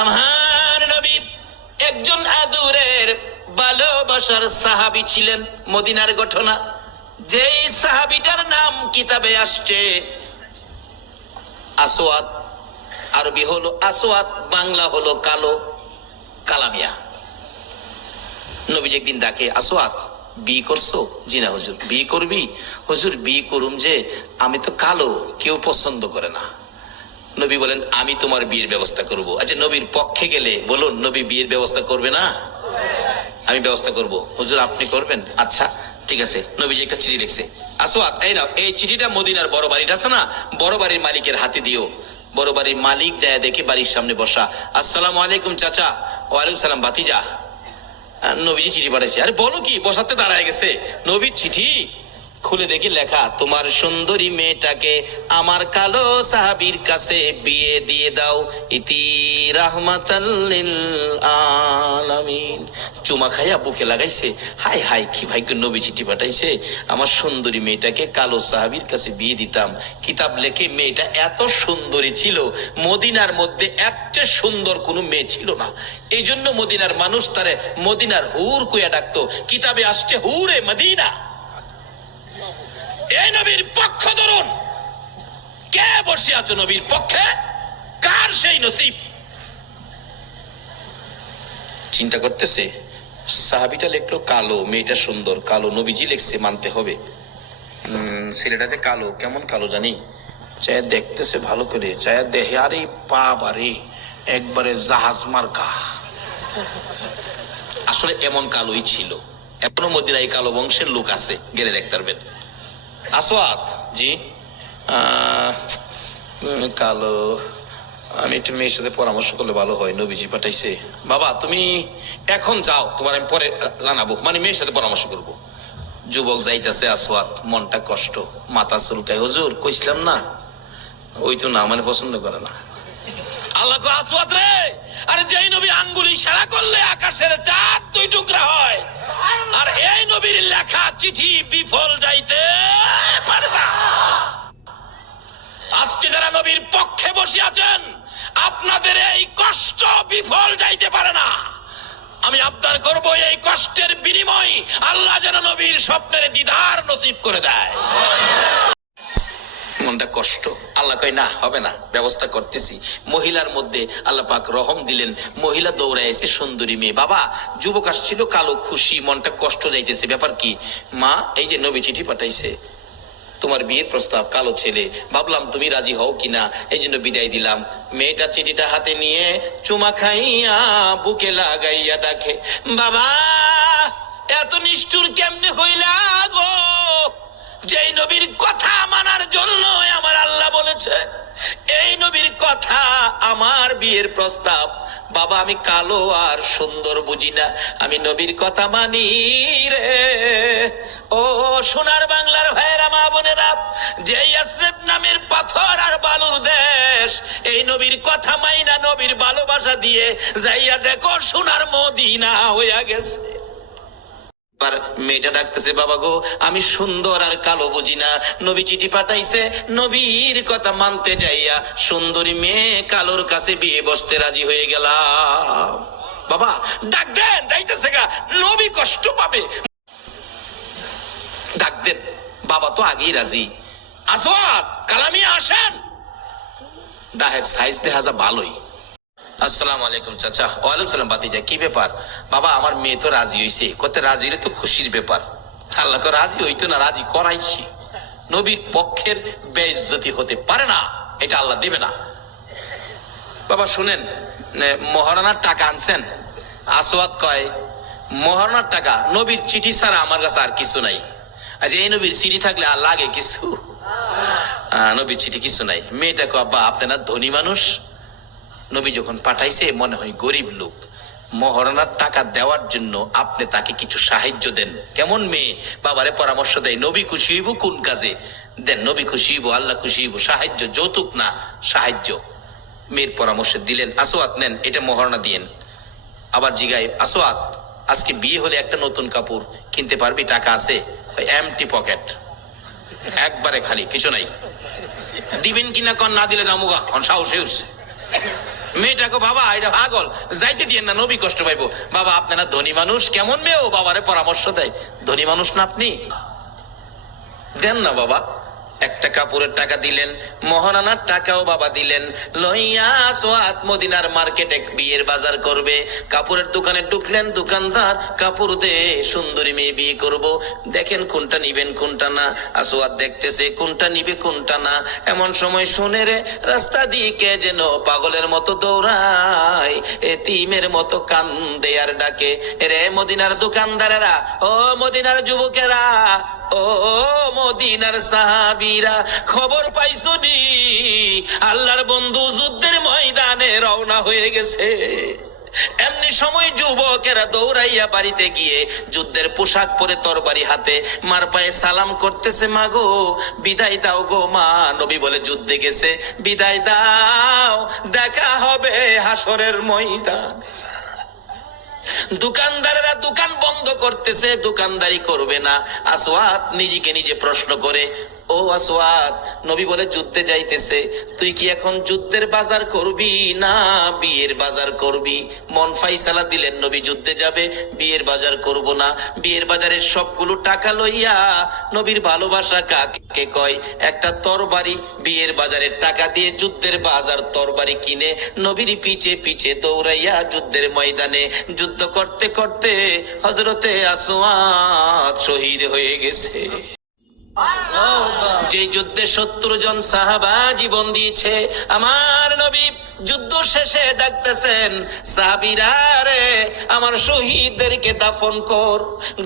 আমার নবীর একজন আদুরের ভালোবাসার সাহাবি ছিলেন মদিনার ঘটনা। যেই সাহাবিটার নাম কিতাবে আসছে আসোয়াত আরবি হলো আসোয়াত বাংলা হলো কালো, কালামিয়া। নবীজি একদিন ডাকে আসোয়াত বি করছ? জি না, হুজুর, বি করবি? হুজুর, বি করুম যে, আমি তো কালো, কেউ পছন্দ করে না। নবী বলেন আমি তোমার বিয়ের ব্যবস্থা করব। আচ্ছা নবীর পক্ষে গেলে বলুন নবী বিয়ের ব্যবস্থা করবে না? আমি ব্যবস্থা করব। হুজুর আপনি করবেন? আচ্ছা ঠিক আছে। নবীজি একটা চিঠি লিখছে। আসোয়াত এই নাও এই চিঠিটা মদিনার বড় বাড়িটা আছে না? বড় বাড়ির মালিকের হাতে দিও। বড় বাড়ির মালিক যায় দেখে বাড়ির সামনে বসা। আসসালামু আলাইকুম চাচা ওয়ালাইকুম সালাম আহ, নবীজি চিঠি পাঠাইছে। আরে বলো কি বসাতে দাঁড়ায় গেছে। নবীর চিঠি? খুলে দেখি লেখা, তোমার সুন্দরী মেয়েটাকে আমার কালো সাহাবীর কাছে বিয়ে দিয়ে দাও, ইতি আলামিন। চুমা খাইয়া বুকে লাগাইছে হাই হাই কি ভাই নবী চিঠি পাঠাইছে। আমার সুন্দরী মেয়েটাকে কালো সাহাবীর কাছে বিয়ে দিতাম। কিতাব লেখে মেয়েটা এত সুন্দরী ছিল, মদিনার মধ্যে চেয়ে সুন্দর কোনো মেয়ে ছিল না। এই জন্য মদিনার মানুষ তারে মদিনার হুর কুয়া ডাকতো, কিতাবে আসছে হুরে মদিনা। এই নবীর পক্ষ ধরুন। কে বসে আছো নবীর পক্ষে? কার সেই নসিব? চিন্তা করতেছে, সাহাবিটা লিখলো কালো, মেয়েটা সুন্দর, কালো নবীজি লিখছে, মানতে হবে। ছেলেটা যে কালো, কেমন কালো জানি? চায়া দেখতেছে ভালো করে, চায়া দেহে আরে পা বারে একবারে জাহাজ মার্কা। আসলে এমন কালোই ছিল। এখনও মদিনায় কালো বংশের লোক আছে, গেলে দেখতে পারবেন। আসোয়াত জি। কালো, আমি একটু মেয়ের সাথে পরামর্শ করলে ভালো হয়, নবীজি পাঠাইছে। বাবা, তুমি এখন যাও, তোমার আমি পরে জানাব মানে মেয়ের সাথে পরামর্শ করব। যুবক যাইতেছে আসওয়াত, মনটা কষ্ট, মাথা চুলকায়। হুজুর, কইছিলাম না? ওই তো না মানে পছন্দ করে না। আল্লাহ আসওয়াত রে। আরে যেই নবী আঙ্গুল ইশারা করলে আকাশের চাঁদ দুই টুকরা হয়। আর এই নবীর লেখা চিঠি বিফল যাইতে পারে না। আজকে যারা নবীর পক্ষে বসে আছেন আপনাদের এই কষ্ট বিফল যাইতে পারে না। আমি আবদার করব এই কষ্টের বিনিময় আল্লাহ যেন নবীর স্বপ্নের দিদার নসিব করে দেয়। মনটা কষ্ট। আল্লাহ কয়, না, হবে না, ব্যবস্থা করতেছি। মহিলার মধ্যে আল্লাহ পাক রহম দিলেন। মহিলা এসে সুন্দরী মেয়ে। বাবা, যুবক আসছিল, কালো, খুশি, মনটা কষ্ট যাইতেছে। ব্যাপার কি? মা, এই যে নবী চিঠি পাঠাইছে, তোমার বিয়ের প্রস্তাব, কালো ছেলে। ভাবলাম তুমি রাজি হও কিনা, এই জন্য বিদায় দিলাম। মেয়েটা চিঠিটা হাতে নিয়ে চুমা খাইয়া বুকে লাগাইয়া ডাকে, বাবা, এত নিষ্ঠুর কেমনে হইলা গো? যেই নবীর কথা মানার জন্য আমার আল্লাহ বলেছে, এই নবীর কথা আমার বিয়ের প্রস্তাব। বাবা, আমি কালো আর সুন্দর বুঝি না, আমি নবীর কথা মানি রে। ও সোনার বাংলার ভাইয়েরা, মা বোনেরা, যেই আশ্রেপ নামের পাথর আর বালুর দেশ, এই নবীর কথা মাইনা নবীর ভালোবাসা দিয়ে যাইয়া দেখো সোনার মদিনা হইয়া গেছে। এবার মেয়েটা ডাকতেছে, বাবা গো, আমি সুন্দর আর কালো বুঝি না। নবী চিঠি পাঠাইছে, নবীর কথা মানতে যাইয়া সুন্দরী মেয়ে কালোর কাছে বিয়ে বসতে রাজি হয়ে গেলাম। বাবা, ডাক দেন, যাইতেছে গা, নবী কষ্ট পাবে। ডাক দেন, বাবা তো আগেই রাজি। আসওয়াত কালামিয়া আসেন। ডাহের সাইজ দেখা যা ভালোই। আসসালামু আলাইকুম, চাচা। ওয়ালাইকুম সালাম বাতিজা কি ব্যাপার? বাবা, আমার মেয়ে তো রাজি হইছে। কত রাজি হলে তো খুশির ব্যাপার। আল্লাহ তো রাজি হইতো না, রাজি করাইছি। নবীর পক্ষের বেইজ্জতি হতে পারে না, এটা আল্লাহ দেবে না। বাবা, শুনেন মহারণার টাকা আনছেন। আসওয়াত কয় মহারণার টাকা, নবীর চিঠি ছাড়া আমার কাছে আর কিছু নাই। আচ্ছা এই নবীর চিঠি থাকলে আর লাগে কিছু? নবীর চিঠি কিছু নাই। মেয়েটা কো আব্বা আপনারা ধনী মানুষ? নবী যখন পাঠাইছে, মনে হয় গরিব লোক, মহারণার টাকা দেওয়ার জন্য আপনি তাকে কিছু সাহায্য দেন। কেমন মেয়ে? বাবারে পরামর্শ দেয়, নবী খুশি হইব কোন কাজে? দেন, নবী খুশি হইব, আল্লাহ খুশি হইব, সাহায্য, যৌতুক না, সাহায্য। মেয়ের পরামর্শ দিলেন আসোয়াত নেন, এটা মহারণা দিয়েন। আবার জিগায় আসোয়াত আজকে বিয়ে হলে একটা নতুন কাপড় কিনতে পারবি, টাকা আছে? এমটি পকেট একবারে খালি, কিছু নাই। দিবেন কিনা কন, না দিলে জামুগা অন সাহসে উঠছে মেয়েটাকে বাবা, এটা পাগল। যাইতে দিয়ে না, নবী কষ্ট পাইবো। বাবা, আপনারা ধনী মানুষ, কেমন মেয়েও বাবারে পরামর্শ দেয়। ধনী মানুষ না আপনি? দেন না বাবা। একটা কাপড়ের টাকা দিলেন মহারানার টাকাও বাবা দিলেন। লইয়া সোয়াত মদিনার মার্কেটে বিয়ের বাজার করবে। কাপড়ের দোকানে ঢুকলেন দোকানদার কাপড় দে সুন্দরী মেয়ে বিয়ে করব। দেখেন কোনটা নিবেন, কোনটা না। আসোয়াত দেখতেছে কোনটা নিবে, কোনটা না। এমন সময় শুনে রে, রাস্তা দিয়ে কে যেন পাগলের মতো দৌড়ায়। এতিমের মতো কান্দে আর ডাকে। রে মদিনার দোকানদারেরা, ও মদিনার যুবকেরা, ও মদিনার সাহাবীরা খবর পাইছো নি আল্লাহর বন্ধু যুদ্ধের ময়দানে রওনা হয়ে গেছে। এমনি সময় যুবকেরা দৌড়াইয়া বাড়িতে গিয়ে যুদ্ধের পোশাক পরে তরবারি হাতে মার পায়ে সালাম করতেছে মা গো বিদায় দাও গো মা। নবী বলে, যুদ্ধে গেছে, বিদায় দাও, দেখা হবে হাসরের ময়দান। দোকানদারেরা দোকান বন্ধ করতেছে দোকানদারি করবে না। আসওয়াত নিজেকে নিজে প্রশ্ন করে ও আসওয়াত নবী বলে যুদ্ধে যাইতেছে। তুই কি এখন যুদ্ধের বাজার করবি না বিয়ের বাজার করবি? মন ফাইসালা দিলেন, নবী যুদ্ধে যাবে, বিয়ের বাজার করব না। বিয়ের বাজারের সবগুলো টাকা লইয়া নবীর ভালোবাসা কাকে কয়? একটা তরবারি, বিয়ের বাজারের টাকা দিয়ে যুদ্ধের বাজার তরবারি কিনে নবীর পিছে পিছে দৌড়াইয়া যুদ্ধের ময়দানে। যুদ্ধ করতে করতে হজরতে আসওয়াত শহীদ হয়ে গেছে। যে যুদ্ধে সত্তর জন সাহাবা জীবন দিয়েছে, আমার নবী যুদ্ধ শেষে ডাকতেছেন, সাহাবিরা রে, আমার শহীদদেরকে দাফন কর,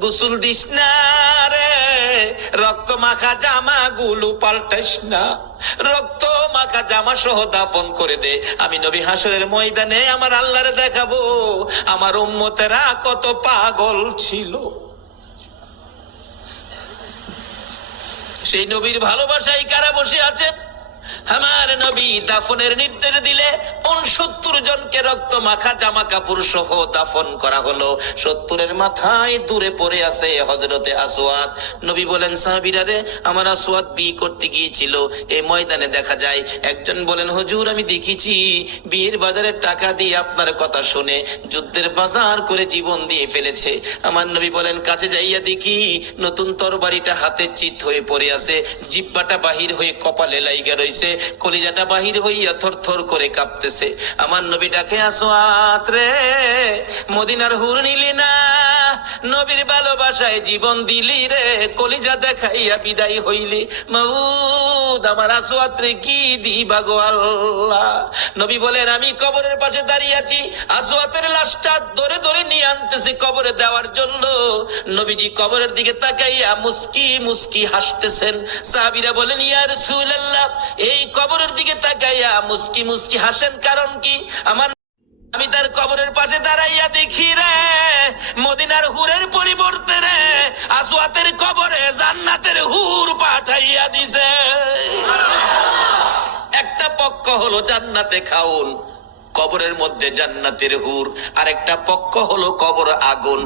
গোসল দিস না রে, রক্ত মাখা জামা গুলো পাল্টাইস না, রক্ত মাখা জামা সহ দাফন করে দে, আমি নবী হাসরের ময়দানে আমার আল্লাহরে দেখাবো, আমার উম্মতেরা কত পাগল ছিল। সেই নবীর ভালোবাসায় কারা বসে আছেন আমার নবী দাফনের নির্দেশ দিলে জনকে রক্ত মাখা, জামা কাপড় সহ দাফন করা হলো। সত্তরের মাথায় দূরে পড়ে আছে হজরতে আসওয়াদ। নবী বলেন, সাহাবিরা রে, আমার আসওয়াদ বিয়ে করতে গিয়েছিল। এই ময়দানে দেখা যায়, একজন বলেন, হুজুর, আমি দেখেছি বিয়ের বাজারে টাকা দিয়ে আপনার কথা শুনে যুদ্ধের বাজার করে জীবন দিয়ে ফেলেছে। আমার নবী বলেন, কাছে যাইয়া দেখি নতুন তরবারিটা হাতে চিত হয়ে পড়ে আছে। জিব্বাটা বাহির হয়ে কপালে লাইগা রইছে। কলিজাটা বাহির হইয়া থর থর করে কাঁপতেছে। আমার নবী ডাকে আসো আত্রে। মদিনার হুর নিলি না নবীর ভালোবাসায় জীবন দিলি রে, কলিজা দেখাইয়া বিদায় হইলি। মাউদ, আমার আসোয়াত্রে কি দিবা গো আল্লাহ? নবী বলেন, আমি কবরের পাশে দাঁড়িয়ে আছি আসোয়াতের লাশটা ধরে ধরে নিয়ে আনতেছি কবরে দেওয়ার জন্য। নবীজি কবরের দিকে তাকাইয়া মুস্কি মুস্কি হাসতেছেন। সাহাবিরা বলেন, ইয়া রাসূলুল্লাহ, এই কবরের দিকে তাকাইয়া মুস্কি মুস্কি হাসেন কারণ কি? আমার আমি তার কবরের পাশে দাঁড়াইয়া দেখি রে মদিনার হুরের পরিবর্তে রে, আসওয়াতের কবরে জান্নাতের হুর পাঠাইয়া দিছে। একটা পক্ষ হলো জান্নাতে খাউন, কবরের মধ্যে জান্নাতের হুর। আর একটা পক্ষ হলো কবর আগুন